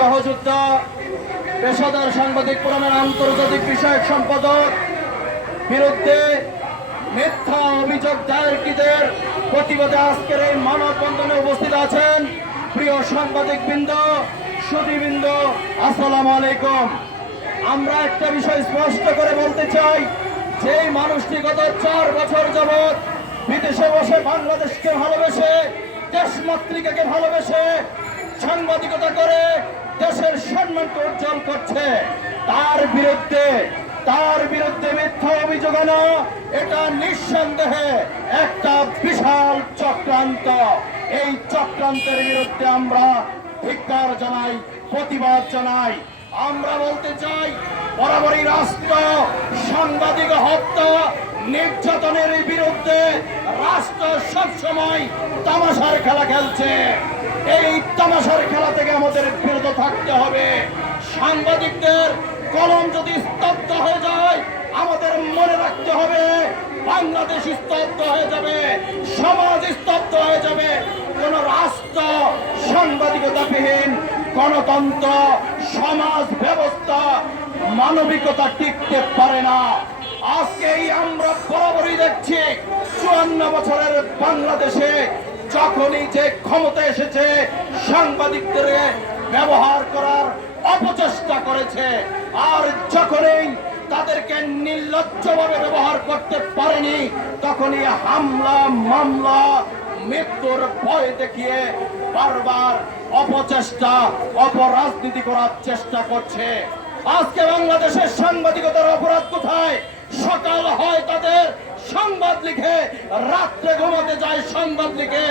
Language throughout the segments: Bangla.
সহযোদ্ধা পেশাদার সাংবাদিক ফোরামের আন্তর্জাতিক বিষয়ক সম্পাদক বিরুদ্ধে মিথ্যা অভিযোগ দায়েরকৃতের প্রতিবাদে আজকের এই মানববন্ধনে উপস্থিত আছেন প্রিয় সাংবাদিক বৃন্দ সুদীবৃন্দ আসসালামু আলাইকুম। আমরা একটা বিষয় স্পষ্ট করে বলতে চাই, যেই মানুষটি গত চার বছর যাবৎ বিদেশে বসে বাংলাদেশকে ভালোবেসে, দেশমাতৃকাকে ভালোবেসে সাংবাদিকতা করে দেশের সম্মানকে উজ্জ্বল করছে। তার বিরুদ্ধে তার বিরুদ্ধে মিথ্যা অভিযোগ আনা, এটা নিঃসন্দেহে একটা বিশাল চক্রান্ত। এই চক্রান্তের বিরুদ্ধে আমরা ধিক্কার জানাই, প্রতিবাদ জানাই। আমরা বলতে চাই, বরাবরই রাষ্ট্র, সাংবাদিক হত্যা, নির্যাতনের বিরুদ্ধে রাষ্ট্র সবসময় তামাশার খেলা খেলছে। এই আমাদের বিরত থাকতে হবে। সাংবাদিকদের কলম যদি স্তব্ধ হয়ে যায়, আমাদের মনে রাখতে হবে, বাংলাদেশ স্তব্ধ হয়ে যাবে, সমাজ স্তব্ধ হয়ে যাবে। কোন রাষ্ট্র সাংবাদিকতাবিহীন, গণতন্ত্র, সমাজ ব্যবস্থা, মানবিকতা টিকতে পারে না। আজকেই আমরা বরাবরই দেখছি, চুয়ান্ন বছরের বাংলাদেশে যখনই যে ক্ষমতা এসেছে, সাংবাদিকদের ব্যবহার করার অপচেষ্টা করেছে। আর যখনই তাদেরকে নির্লজ্জভাবে ব্যবহার করতে পারেনি, তখনই হামলা, মামলা, মৃত্যুর ভয় দেখিয়ে বারবার অপচেষ্টা, অপরাজনীতি করার চেষ্টা করছে। আজকে বাংলাদেশের সাংবাদিকতার অপরাধ কোথায়? সকাল হয় তাদের সংবাদ লিখে, রাত্রে ঘুমাতে যায়, সংবাদ লিখে,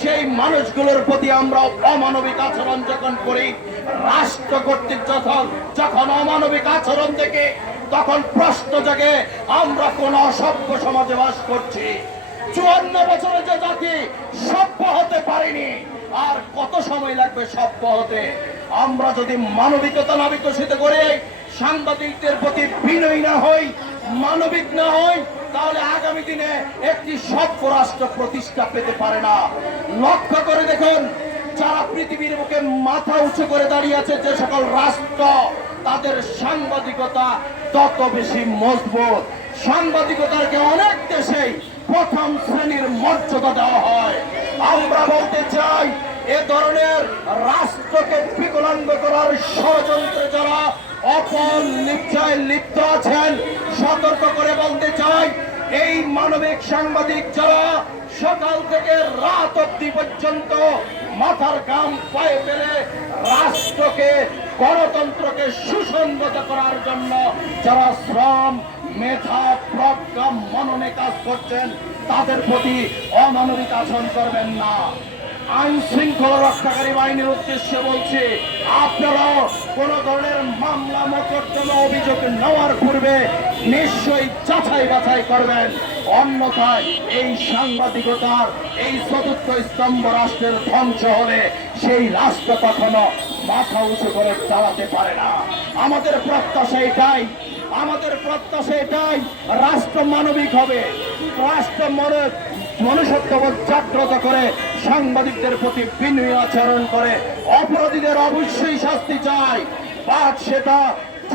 সেই মানুষগুলোর প্রতি আমরা অমানবিক আচরণ যখন করি, রাষ্ট্র কর্তৃক যখন যখন অমানবিক আচরণ দেখে, তখন প্রশ্ন জাগে, আমরা কোন অসভ্য সমাজে বাস করছি? চুয়ান্ন বছরের যে জাতি সভ্য হতে পারেনি, আর কত সময় লাগবে সভ্য হতে? আমরা যদি মানবিকতা না বিকশিত করে, সাংবাদিকদের প্রতি বিনয়ী না হই মানবিক না হই তাহলে আগামী দিনে একটি সভ্য রাষ্ট্র প্রতিষ্ঠা পেতে পারে না। লক্ষ্য করে দেখুন, যারা পৃথিবীর বুকে মাথা উঁচু করে দাঁড়িয়ে আছে, যে সকল রাষ্ট্র, তাদের সাংবাদিকতা তত বেশি মজবুত। সাংবাদিকতাকে অনেক দেশেই প্রথম শ্রেণির মর্যাদা দেওয়া হয়। আমরা বলতে চাই, এ ধরনের রাষ্ট্রকে বিকলাঙ্গ করার ষড়যন্ত্রে যারা অপর লিপ্তায় লিপ্ত আছেন সতর্ক করে বলতে চাই, এই মানবিক সাংবাদিক যারা সকাল থেকে রাত অব্দি পর্যন্ত মাথার গাম পায়ে ফেলে রাষ্ট্রকে, গণতন্ত্রকে সুসংগত করার জন্য যারা শ্রম, মেধা, প্রজ্ঞা মননে কাজ করছেন, তাদের প্রতি অমানবিক আচরণ করবেন না। আইন শৃঙ্খলা রক্ষাকারী বাহিনীর উদ্দেশ্যে বলছি, আপনারাও কোন ধরনের মামলা মোকদ্দমা অভিযোগ নেওয়ার পূর্বে নিশ্চয়ই যাচাই বাছাই করবেন। অন্যথায় এই সাংবাদিকতার এই চতুর্থ স্তম্ভ রাষ্ট্রের ধ্বংস হলে সেই রাষ্ট্র কখনো মাথা উঁচু করে চালাতে পারে না। আমাদের প্রত্যাশা এটাই, আমাদের প্রত্যাশা এটাই, রাষ্ট্র মানবিক হবে। রাষ্ট্র মানব মনুষ্যত্ববোধ জাগ্রত করে সাংবাদিকদের প্রতি বিনয়ী আচরণ করে। অপরাধীদের অবশ্যই শাস্তি চায় বাদ সেটা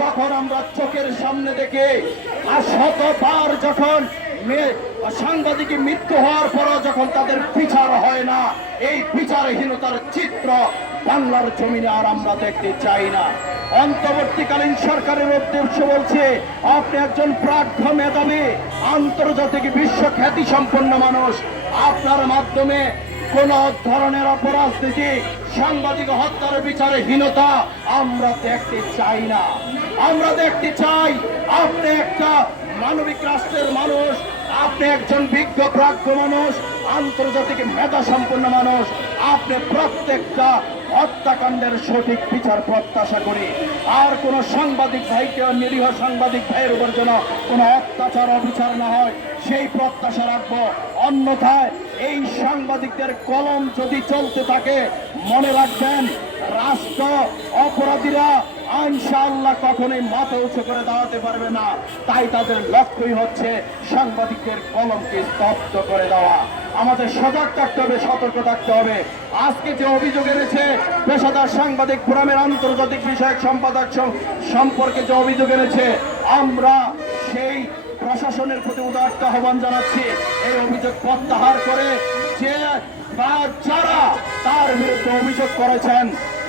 যখন আমরা চোখের সামনে দেখে, আর শতবার যখন সাংবাদিকের মৃত্যু হওয়ার পরও যখন তাদের বিচার হয় না, এই বিচারহীনতার চিত্র বাংলার জমিনে আর আমরা দেখতে চাই না। অন্তর্বর্তীকালীন সরকারের উদ্দেশ্য বলছে, আপনি একজন প্রাজ্ঞ মেধাবী, আন্তর্জাতিক বিশ্ব খ্যাতি সম্পন্ন মানুষ। আপনার মাধ্যমে কোন ধরনের অপরাজনীতি, সাংবাদিক হত্যার বিচারে হীনতা আমরা দেখতে চাই না। আমরা দেখতে চাই, আপনি একটা মানবিক রাষ্ট্রের মানুষ, আপনি একজন বিজ্ঞ প্রাজ্ঞ মানুষ, আন্তর্জাতিক মেধা সম্পন্ন মানুষ, আপনি প্রত্যেকটা হত্যাকাণ্ডের সঠিক বিচার প্রত্যাশা করি। আর কোন সাংবাদিক ভাইকে, নিরীহ সাংবাদিক ভাইয়ের উপর যেন কোনো অত্যাচার, অবিচার না হয়, সেই প্রত্যাশা রাখব। অন্যথায় এই সাংবাদিকদের কলম যদি চলতে থাকে, মনে রাখবেন, রাষ্ট্র অপরাধীরা ইনশাআল্লাহ কখনোই মাথা উঁচু করে দাঁড়াতে পারবে না। তাই তাদের লক্ষ্যই হচ্ছে সাংবাদিকদের কলমকে স্তব্ধ করে দেওয়া। আমাদের সজাগ থাকতে হবে, সতর্ক থাকতে হবে। আজকে যে অভিযোগ এনেছে, পেশাদার সাংবাদিক ফোরামের আন্তর্জাতিক বিষয়ক সম্পাদক সম্পর্কে যে অভিযোগ এনেছে, আমরা সেই প্রশাসনের প্রতি উদার্ত আহ্বান জানাচ্ছি। এই অভিযোগ প্রত্যাহার করে যে যারা তার বিরুদ্ধে অভিযোগ করেছেন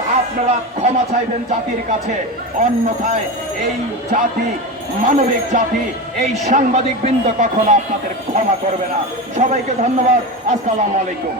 আপনারা ক্ষমা চাইবেন জাতির কাছে। অন্যথায় এই জাতি, মানবিক জাতি, এই সাংবাদিক বৃন্দ কখনো আপনাদের ক্ষমা করবে না। সবাইকে ধন্যবাদ। আসসালামু আলাইকুম।